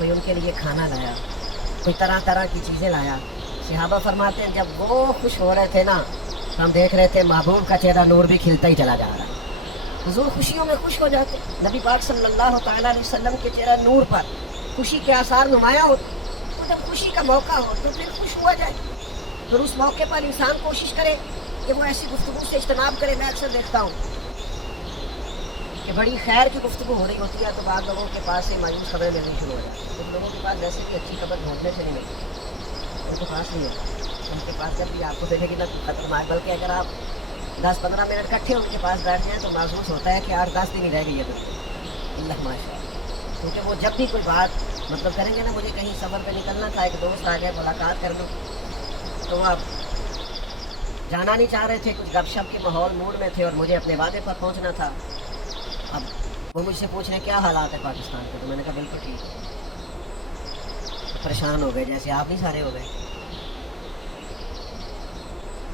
کوئی ان کے لیے کھانا لایا, کوئی طرح طرح کی چیزیں لایا. صحابہ فرماتے ہیں جب وہ خوش ہو رہے تھے نا, ہم دیکھ رہے تھے محبوب کا چہرہ نور بھی کھلتا ہی چلا جا رہا ہے. حضور خوشیوں میں خوش ہو جاتے. نبی پاک صلی اللہ تعالیٰ علیہ وسلم کے چہرہ نور پر خوشی کے آثار نمایاں ہوتے. تو جب خوشی کا موقع ہو تو پھر خوش ہوا جائے. پھر اس موقع پر انسان کوشش کرے کہ وہ ایسی گفتگو سے اجتناب کرے. میں اکثر دیکھتا ہوں کہ بڑی خیر کی گفتگو ہو رہی ہوتی ہے تو بعض لوگوں کے پاس سے مایوس خبریں ملنی شروع ہو جاتی ہیں. کچھ لوگوں کے پاس ویسے بھی اچھی خبر ڈھونڈنے سے نہیں ملتی, ان کے پاس نہیں ہے. ان کے پاس جب بھی آپ کو دیکھے گی نا خطرناک, بلکہ اگر آپ 10-15 منٹ کٹھے ان کے پاس بیٹھ جائیں تو محسوس ہوتا ہے کہ 8-10 دن ہی رہ گئی ہے دنیا. اللہ ماشاء اللہ. کیونکہ وہ جب بھی کوئی بات مطلب کریں گے نا, مجھے کہیں سفر پہ نکلنا تھا, ایک دوست آ گیا ملاقات کر لوں, تو وہ اب جانا نہیں چاہ رہے تھے, کچھ گپ شپ کے ماحول موڈ میں تھے اور مجھے اپنے وعدے پر پہنچنا تھا. اب وہ مجھ سے پوچھ رہے ہیں کیا حالات ہے پاکستان کے, تو میں نے کہا بالکل ٹھیک ہے. پریشان ہو گئے جیسے آپ نہیں سارے ہو گئے.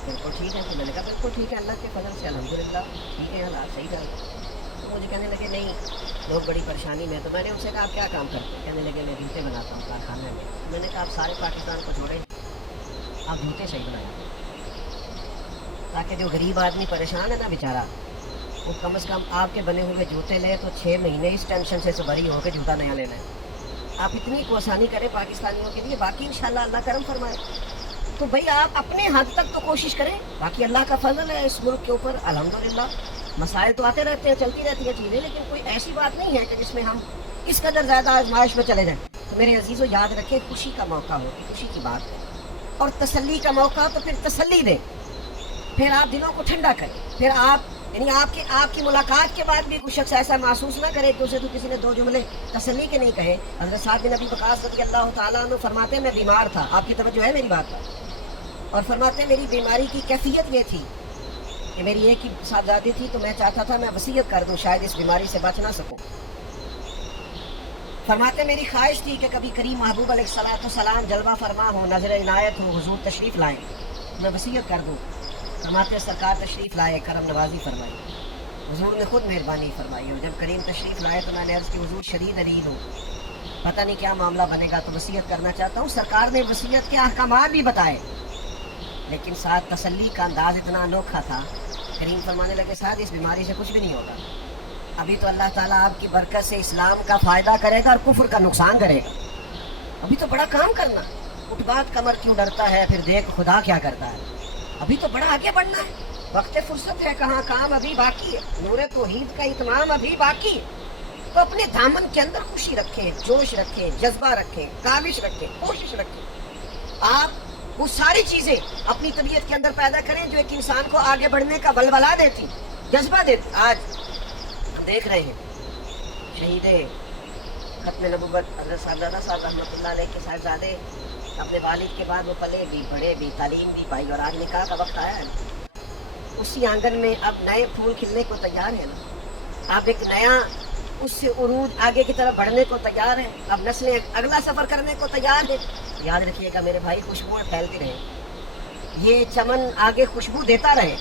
بالکل ٹھیک ہے, تو میں نے کہا بالکل ٹھیک ہے, اللہ کے فضل سے الحمدللہ ٹھیک ہے حالات, صحیح چل رہے. تو مجھے کہنے لگے نہیں لوگ بڑی پریشانی میں. تو میں نے ان سے کہا آپ کیا کام کرتے ہیں؟ کہنے لگے میں جوتے بناتا ہوں کارخانے میں. میں نے کہا آپ سارے پاکستان کو چھوڑیں, آپ جوتے صحیح بنائیں تاکہ جو غریب آدمی پریشان ہے نا بیچارہ, وہ کم از کم آپ کے بنے ہوئے جوتے لے تو 6 مہینے اس ٹینشن سے بری ہو کے جوتا نیا لینا ہے. آپ اتنی کو آسانی کریں پاکستانیوں کے لیے, باقی انشاءاللہ اللہ کرم فرمائے. تو بھئی آپ اپنے حد تک تو کوشش کریں, باقی اللہ کا فضل ہے اس ملک کے اوپر الحمدللہ. مسائل تو آتے رہتے ہیں, چلتی رہتی ہیں چیزیں, لیکن کوئی ایسی بات نہیں ہے کہ جس میں ہم اس قدر زیادہ آزمائش میں چلے جائیں. تو میرے عزیزو یاد رکھیں, خوشی کا موقع ہو تو خوشی کی بات ہے, اور تسلی کا موقع ہو تو پھر تسلی دیں. پھر آپ دلوں کو ٹھنڈا کریں. پھر آپ یعنی آپ کی ملاقات کے بعد بھی کوئی شخص ایسا محسوس نہ کرے کہ اسے تو کسی نے 2 جملے تسلی کے نہیں کہے. حضرت سعد بن ابی وقاص رضی اللہ تعالیٰ عنہ فرماتے ہیں میں بیمار تھا, آپ کی توجہ ہے میری بات پر, اور فرماتے ہیں میری بیماری کی کیفیت یہ تھی کہ میری ایک ہی صاحبزادی تھی, تو میں چاہتا تھا میں وصیت کر دوں, شاید اس بیماری سے بچ نہ سکوں. فرماتے میری خواہش تھی کہ کبھی کریم محبوب علیہ الصلوۃ والسلام جلوہ فرما ہو, نظر عنایت ہو, حضور تشریف لائیں, میں وصیت کر دوں. فرماتے سرکار تشریف لائے, کرم نوازی فرمائی, حضور نے خود مہربانی فرمائی. اور جب کریم تشریف لائے تو میں نے عرض کی حضور شدید عریض ہوں, پتہ نہیں کیا معاملہ بنے گا, تو وصیت کرنا چاہتا ہوں. سرکار نے وصیت کے احکامات بھی بتائے, لیکن ساتھ تسلی کا انداز اتنا انوکھا تھا. کریم فرمانے لگے ساتھ اس بیماری سے کچھ بھی نہیں ہوگا, ابھی تو اللہ تعالیٰ آپ کی برکت سے اسلام کا فائدہ کرے گا اور کفر کا نقصان کرے گا. ابھی تو بڑا کام کرنا, اٹھ بات کمر کیوں ڈرتا ہے, پھر دیکھ خدا کیا کرتا ہے. ابھی تو بڑا آگے بڑھنا ہے, وقت فرصت ہے, کہاں کام ابھی باقی ہے, نور توحید کا اتمام ابھی باقی ہے. تو اپنے دامن کے اندر خوشی رکھیں, جوش رکھیں, جذبہ رکھیں, کاوش رکھیں, کوشش رکھیں. آپ وہ ساری چیزیں اپنی طبیعت کے اندر پیدا کریں جو ایک انسان کو آگے بڑھنے کا ولولہ دیتی, جذبہ دیتی. آج ہم دیکھ رہے ہیں شہید ختم نبوت حضرت صاحبزادہ صاحب رحمۃ اللہ علیہ کے صاحبزادے اپنے والد کے بعد وہ پلے بھی, بڑے بھی, تعلیم بھی پائی, اور آج نکاح کا وقت آیا ہے. اسی آنگن میں اب نئے پھول کھلنے کو تیار ہے نا, آپ ایک نیا اس سے عروج آگے کی طرف بڑھنے کو تیار ہے, اب نسلیں اگلا سفر کرنے کو تیار ہے. یاد رکھیے گا میرے بھائی, خوشبوئیں پھیلتی رہیں, یہ چمن آگے خوشبو دیتا رہے,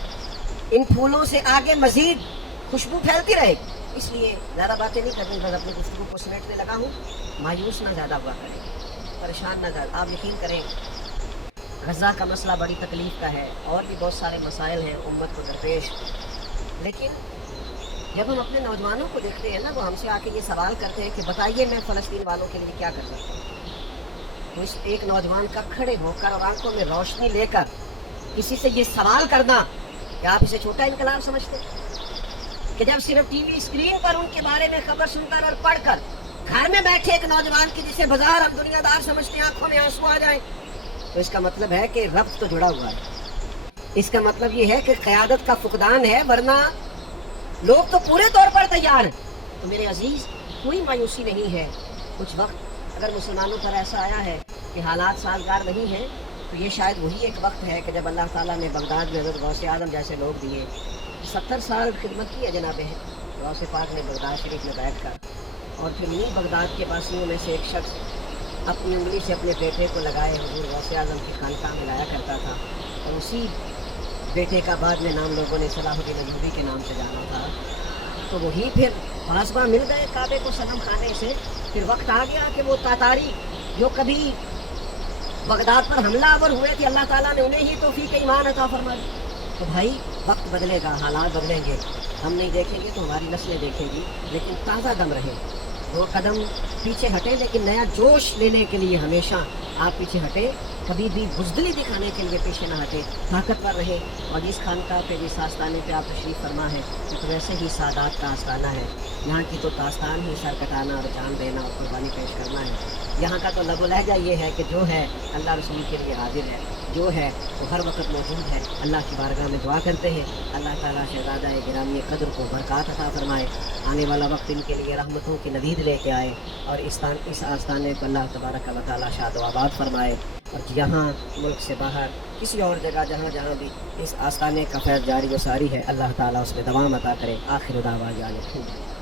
ان پھولوں سے آگے مزید خوشبو پھیلتی رہے. اس لیے زیادہ باتیں نہیں کرنی, بس اپنی گفتگو کو سمیٹنے لگا ہوں. مایوس نہ زیادہ ہوا کریں, پریشان نہ زیادہ. آپ یقین کریں غزہ کا مسئلہ بڑی تکلیف کا ہے, اور بھی بہت سارے مسائل ہیں امت کو درپیش, لیکن جب ہم اپنے نوجوانوں کو دیکھتے ہیں نا, وہ ہم سے آ کے یہ سوال کرتے ہیں کہ بتائیے میں فلسطین والوں کے لیے کیا کر سکتا ہوں. تو اس ایک نوجوان کا کھڑے ہو کر اور آنکھوں میں روشنی لے کر کسی سے یہ سوال کرنا, کہ آپ اسے چھوٹا انقلاب سمجھتے کہ جب صرف ٹی وی اسکرین پر ان کے بارے میں خبر سن کر اور پڑھ کر گھر میں بیٹھے ایک نوجوان کی جسے بازار ہم دنیا دار سمجھتے ہیں آنکھوں میں آنسو آ جائیں, تو اس کا مطلب ہے کہ ربط تو جڑا ہوا ہے. اس کا مطلب یہ ہے کہ قیادت کا فقدان ہے, ورنہ لوگ تو پورے طور پر تیار ہیں. تو میرے عزیز کوئی مایوسی نہیں ہے. کچھ وقت اگر مسلمانوں پر ایسا آیا ہے کہ حالات سازگار نہیں ہیں, تو یہ شاید وہی ایک وقت ہے کہ جب اللہ تعالیٰ نے بغداد میں حضرت غوث اعظم جیسے لوگ دیے. 70 سال خدمت کی ہے جناب غوث پاک نے بغداد شریف میں بیٹھ کر, اور پھر انہیں بغداد کے باسیوں میں سے ایک شخص اپنی انگلی سے اپنے بیٹے کو لگائے حضور غوث اعظم کی خانقاہ میں لایا کرتا تھا, اور اسی بیٹے کا بعد میں نام لوگوں نے صلاح الدین ایوبی کے نام سے جانا تھا. تو وہی پھر پاسباں مل گئے کعبے کو صنم خانے سے, پھر وقت آ گیا کہ وہ تاتاری جو کبھی بغداد پر حملہ آور ہوئے تھے، اللہ تعالیٰ نے انہیں ہی توفیق ایمان عطا فرما دی. تو بھائی وقت بدلے گا، حالات بدلیں گے، ہم نہیں دیکھیں گے تو ہماری نسلیں دیکھیں گی، لیکن تازہ دم رہے، وہ قدم پیچھے ہٹے لیکن نیا جوش لینے کے لیے ہمیشہ آپ پیچھے ہٹے، کبھی بھی بزدلی دکھانے کے لیے پیچھے نہ ہٹے، طاقتور رہے. اور جس خانقاہ پہ جس آستانے پہ آپ تشریف فرما ہے تو ویسے ہی سادات کا آستانہ ہے. یہاں کی تو داستان ہی سر کٹانا اور جان دینا اور قربانی پیش کرنا ہے. یہاں کا تو لب و لہجہ یہ ہے کہ جو ہے اللہ رسول کے لیے حاضر ہے، جو ہے وہ ہر وقت موجود ہے. اللہ کی بارگاہ میں دعا کرتے ہیں اللہ تعالیٰ شہزادہ گرامی قدر کو برکات عطا فرمائے، آنے والا وقت ان کے لیے رحمتوں کی نوید لے کے آئے، اور اس آستانے کو اللہ تبارک و تعالیٰ شاد و آباد فرمائے. اور یہاں ملک سے باہر کسی اور جگہ جہاں بھی اس آستانے کا فیض جاری و ساری ہے، اللہ تعالیٰ اس میں دوام عطا کرے. آخر دعوانا الحمدللہ.